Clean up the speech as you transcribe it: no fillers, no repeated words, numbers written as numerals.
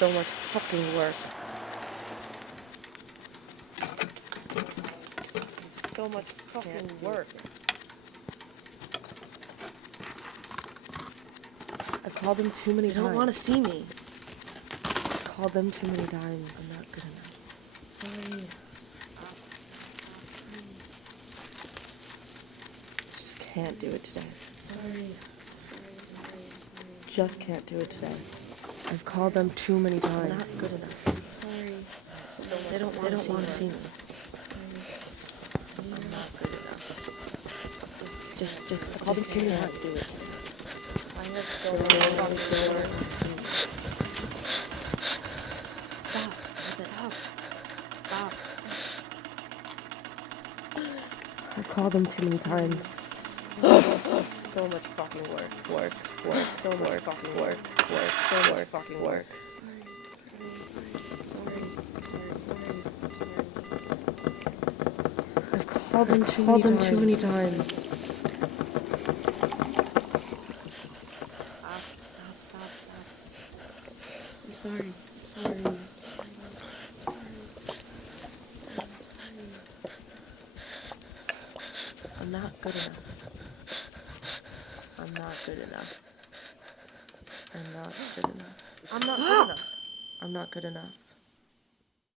so much fucking work. So much fucking work. I've called them too many times. They don't want to see me. I've called them too many times. I'm not good enough. Sorry. Just can't do it today. Sorry. Just can't do it today. I've called them too many times. I'm not good enough. Sorry. They don't want to see me. I'm not good enough. Just I've called them too many times. Do it today. I have so many work. Stop. Stop. I've called them too many times. So much fucking work. So much fucking work. So much fucking work. I've called them too many times. Stop. I'm sorry. I'm not good enough. I'm not good enough. I'm not good enough.